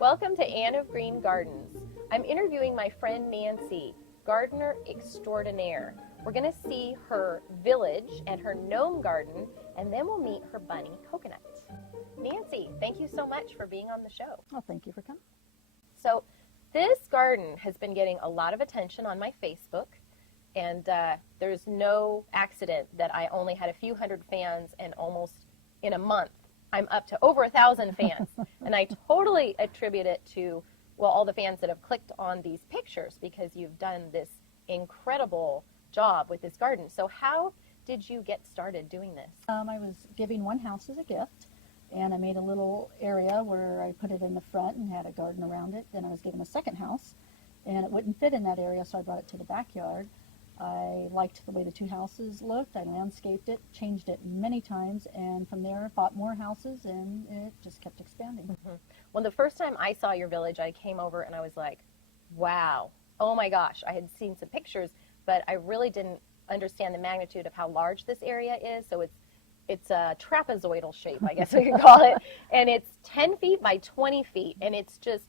Welcome to Anne of Green Gardens. I'm interviewing my friend Nancy, gardener extraordinaire. We're going to see her village and her gnome garden, and then we'll meet her bunny, Coconut. Nancy, thank you so much for being on the show. Oh, thank you for coming. So this garden has been getting a lot of attention on my Facebook, and there's no accident that I only had a few hundred fans, and almost in a month I'm up to over 1,000 fans. And I totally attribute it to, well, all the fans that have clicked on these pictures, because you've done this incredible job with this garden. So how did you get started doing this? I was giving one house as a gift, and I made a little area where I put it in the front and had a garden around it. Then I was given a second house, and it wouldn't fit in that area, so I brought it to the backyard. I liked the way the two houses looked. I landscaped it, changed it many times, and from there bought more houses, and it just kept expanding. Mm-hmm. Well, the first time I saw your village, I came over and I was like, wow, oh my gosh. I had seen some pictures, but I really didn't understand the magnitude of how large this area is. So it's a trapezoidal shape, I guess we could call it, and it's 10 feet by 20 feet, and it's just,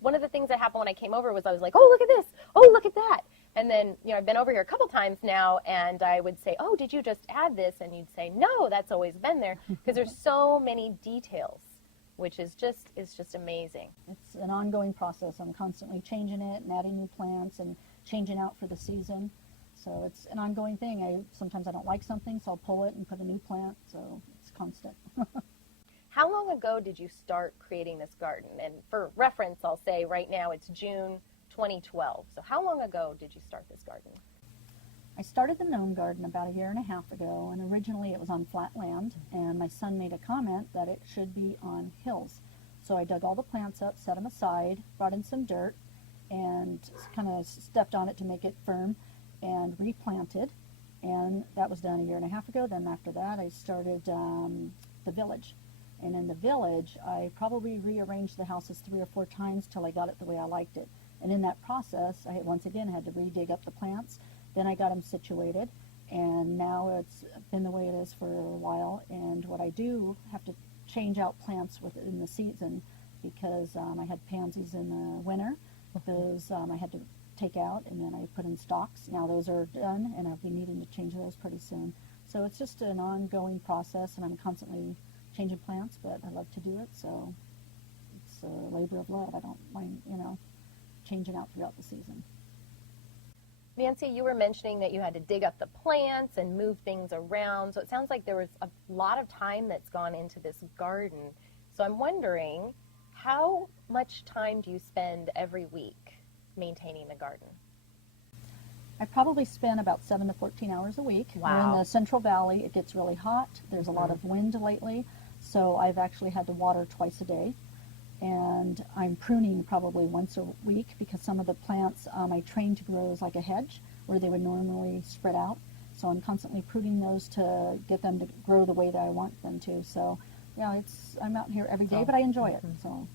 one of the things that happened when I came over was I was like, oh, look at this, oh, look at that. And then, you know, I've been over here a couple times now, and I would say, oh, did you just add this? And you'd say, no, that's always been there, because there's so many details, which is just amazing. It's an ongoing process. I'm constantly changing it and adding new plants and changing out for the season. So it's an ongoing thing. Sometimes I don't like something, so I'll pull it and put a new plant, so it's constant. How long ago did you start creating this garden? And for reference, I'll say right now it's June 2012. So how long ago did you start this garden? I started the gnome garden about 1.5 years ago, and originally it was on flat land, and my son made a comment that it should be on hills. So I dug all the plants up, set them aside, brought in some dirt, and kind of stepped on it to make it firm, and replanted. And that was done 1.5 years ago. Then after that I started the village. And in the village I probably rearranged the houses 3 or 4 times till I got it the way I liked it. And in that process, I once again had to re-dig up the plants. Then I got them situated, and now it's been the way it is for a while. And what I do, have to change out plants within the season, because I had pansies in the winter. Those I had to take out, and then I put in stalks. Now those are done, and I'll be needing to change those pretty soon. So it's just an ongoing process, and I'm constantly changing plants, but I love to do it, so it's a labor of love. I don't mind, changing out throughout the season. Nancy, you were mentioning that you had to dig up the plants and move things around. So it sounds like there was a lot of time that's gone into this garden. So I'm wondering, how much time do you spend every week maintaining the garden? I probably spend about 7 to 14 hours a week. Wow. We're in the Central Valley. It gets really hot. There's a lot of wind lately. So I've actually had to water twice a day. And I'm pruning probably once a week, because some of the plants I trained to grow as like a hedge, where they would normally spread out. So I'm constantly pruning those to get them to grow the way that I want them to. So yeah, I'm out here every day, but I enjoy it. So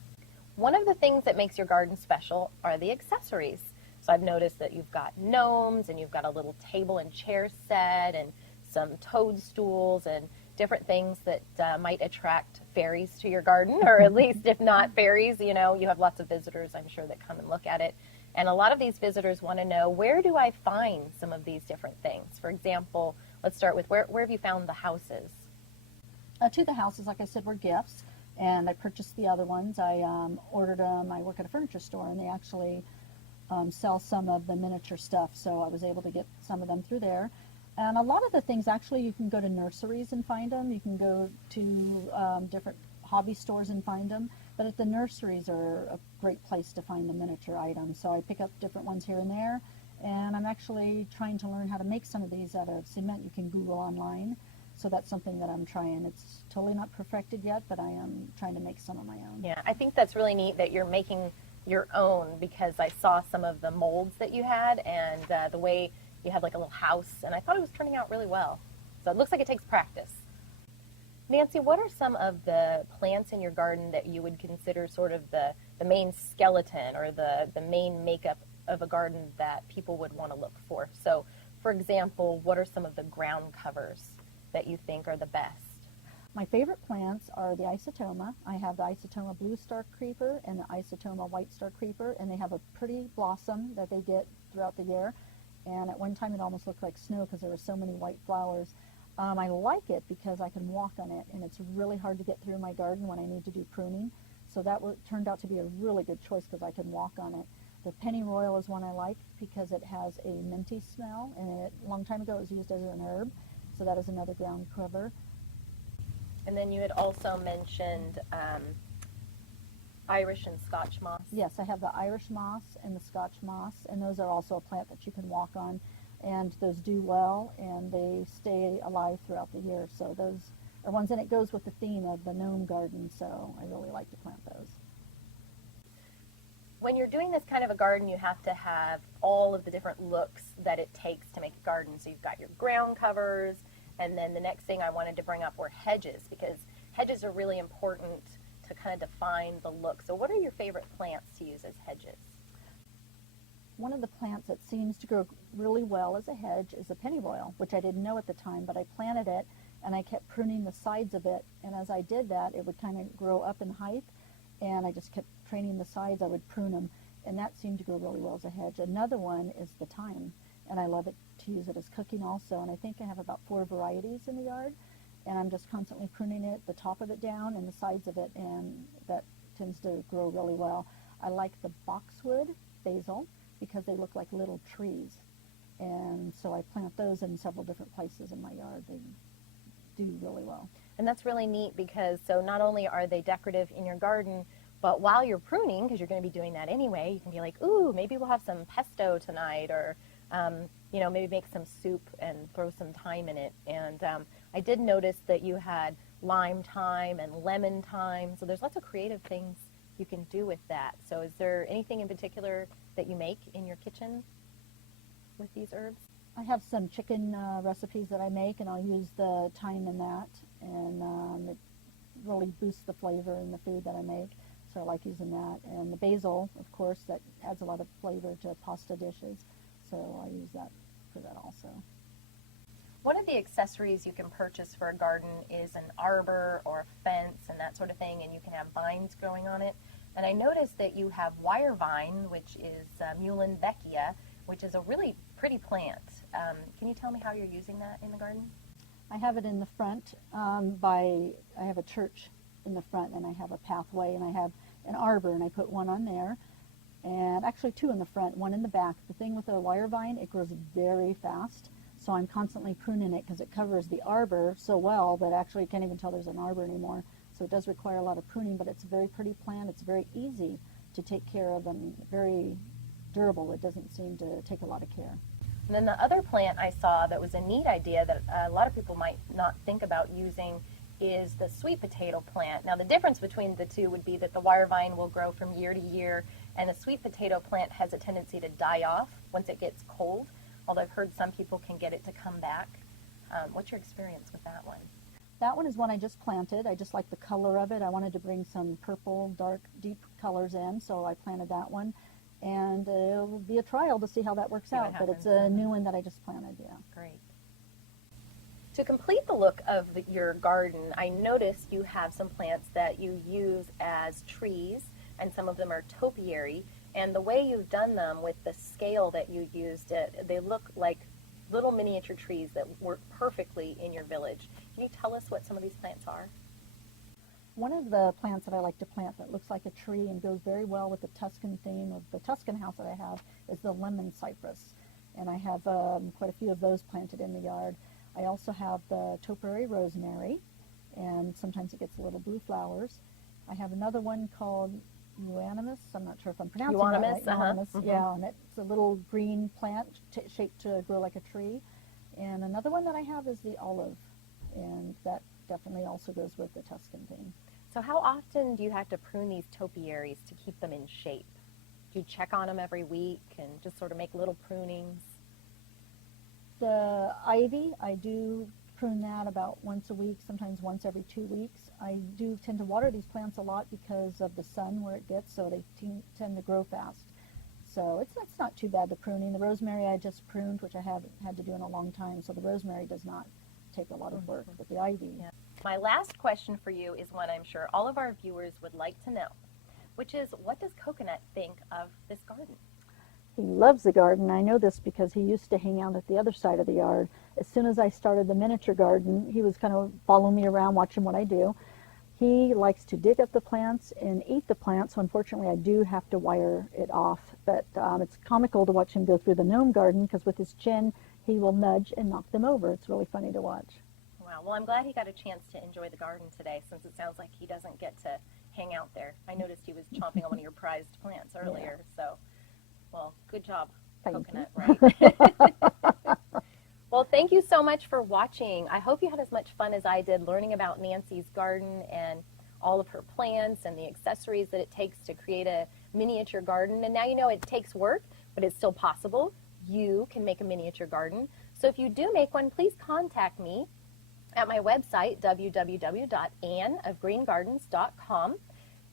one of the things that makes your garden special are the accessories. So I've noticed that you've got gnomes, and you've got a little table and chair set, and some toadstools, and different things that might attract fairies to your garden, or at least if not fairies, you have lots of visitors, I'm sure, that come and look at it. And a lot of these visitors want to know, where do I find some of these different things? For example, let's start with where have you found the houses? 2 the houses, like I said, were gifts, and I purchased the other ones. I ordered them. I work at a furniture store, and they actually sell some of the miniature stuff, so I was able to get some of them through there. And a lot of the things, actually, you can go to nurseries and find them. You can go to different hobby stores and find them. But at the nurseries are a great place to find the miniature items. So I pick up different ones here and there. And I'm actually trying to learn how to make some of these out of cement. You can Google online. So that's something that I'm trying. It's totally not perfected yet, but I am trying to make some of my own. Yeah, I think that's really neat that you're making your own, because I saw some of the molds that you had and the way you had like a little house, and I thought it was turning out really well. So it looks like it takes practice. Nancy, what are some of the plants in your garden that you would consider sort of the main skeleton or the main makeup of a garden that people would want to look for? So, for example, what are some of the ground covers that you think are the best? My favorite plants are the isotoma. I have the isotoma blue star creeper and the isotoma white star creeper, and they have a pretty blossom that they get throughout the year. And at one time it almost looked like snow because there were so many white flowers. I like it because I can walk on it, and it's really hard to get through my garden when I need to do pruning. So that turned out to be a really good choice because I can walk on it. The pennyroyal is one I like because it has a minty smell, and a long time ago it was used as an herb. So that is another ground cover. And then you had also mentioned Irish and Scotch moss. Yes, I have the Irish moss and the Scotch moss, and those are also a plant that you can walk on, and those do well, and they stay alive throughout the year. So those are ones, and it goes with the theme of the gnome garden, so I really like to plant those. When you're doing this kind of a garden, you have to have all of the different looks that it takes to make a garden. So you've got your ground covers, and then the next thing I wanted to bring up were hedges, because hedges are really important to kind of define the look. So what are your favorite plants to use as hedges? One of the plants that seems to grow really well as a hedge is a pennyroyal, which I didn't know at the time, but I planted it and I kept pruning the sides of it, and as I did that, it would kind of grow up in height, and I just kept training the sides. I would prune them, and that seemed to grow really well as a hedge. Another one is the thyme, and I love it to use it as cooking also, and I think I have about 4 varieties in the yard, and I'm just constantly pruning it, the top of it down and the sides of it, and that tends to grow really well. I like the boxwood basil because they look like little trees, and so I plant those in several different places in my yard. They do really well. And that's really neat because so not only are they decorative in your garden, but while you're pruning, because you're going to be doing that anyway, you can be like, ooh, maybe we'll have some pesto tonight, or maybe make some soup and throw some thyme in it. And I did notice that you had lime thyme and lemon thyme, so there's lots of creative things you can do with that. So is there anything in particular that you make in your kitchen with these herbs? I have some chicken recipes that I make, and I'll use the thyme in that, and it really boosts the flavor in the food that I make, so I like using that. And the basil, of course, that adds a lot of flavor to pasta dishes, so I use that for that also. One of the accessories you can purchase for a garden is an arbor or a fence and that sort of thing, and you can have vines growing on it. And I noticed that you have wire vine, which is Muhlenbeckia, which is a really pretty plant. Can you tell me how you're using that in the garden? I have it in the front I have a church in the front, and I have a pathway, and I have an arbor, and I put one on there, and actually 2 in the front, 1 in the back. The thing with the wire vine, it grows very fast, so I'm constantly pruning it because it covers the arbor so well that actually you can't even tell there's an arbor anymore. So it does require a lot of pruning, but it's a very pretty plant. It's very easy to take care of and very durable. It doesn't seem to take a lot of care. And then the other plant I saw that was a neat idea that a lot of people might not think about using is the sweet potato plant. Now the difference between the two would be that the wire vine will grow from year to year, and a sweet potato plant has a tendency to die off once it gets cold, although I've heard some people can get it to come back. What's your experience with that one? That one is one I just planted. I just like the color of it. I wanted to bring some purple, dark, deep colors in, so I planted that one. And it'll be a trial to see how that works out. But it's a new one that I just planted, yeah. Great. To complete the look of your garden, I noticed you have some plants that you use as trees, and some of them are topiary. And the way you've done them with the scale that you used, they look like little miniature trees that work perfectly in your village. Can you tell us what some of these plants are? One of the plants that I like to plant that looks like a tree and goes very well with the Tuscan theme of the Tuscan house that I have is the lemon cypress. and I have quite a few of those planted in the yard. I also have the topiary rosemary, and sometimes it gets little blue flowers. I have another one called euonymus. I'm not sure if I'm pronouncing Euonymus, that right. Euonymus, Mm-hmm. yeah, and it's a little green plant shaped to grow like a tree. And another one that I have is the olive, and that definitely also goes with the Tuscan theme. So how often do you have to prune these topiaries to keep them in shape? Do you check on them every week and just sort of make little prunings? The ivy, I do prune that about once a week, sometimes once every 2 weeks. I do tend to water these plants a lot because of the sun where it gets, so they tend to grow fast. So it's not too bad, the pruning. The rosemary I just pruned, which I haven't had to do in a long time, so the rosemary does not take a lot of work, but the ivy. Yeah. My last question for you is one I'm sure all of our viewers would like to know, which is, what does Coconut think of this garden? He loves the garden. I know this because he used to hang out at the other side of the yard. As soon as I started the miniature garden, he was kind of following me around, watching what I do. He likes to dig up the plants and eat the plants, so unfortunately I do have to wire it off. But it's comical to watch him go through the gnome garden, because with his chin, he will nudge and knock them over. It's really funny to watch. Wow. Well, I'm glad he got a chance to enjoy the garden today, since it sounds like he doesn't get to hang out there. I noticed he was chomping on one of your prized plants earlier, so, well, good job, Coconut, right? Well, thank you so much for watching. I hope you had as much fun as I did learning about Nancy's garden and all of her plants and the accessories that it takes to create a miniature garden. And now you know it takes work, but it's still possible. You can make a miniature garden. So if you do make one, please contact me at my website, www.anneofgreengardens.com.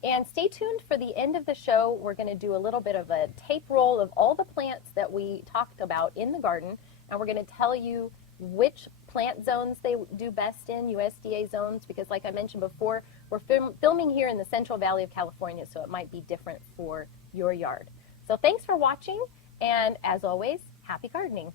And stay tuned for the end of the show. We're going to do a little bit of a tape roll of all the plants that we talked about in the garden, and we're going to tell you which plant zones they do best in, USDA zones, because like I mentioned before, we're filming here in the Central Valley of California, so it might be different for your yard. So thanks for watching, and as always, happy gardening.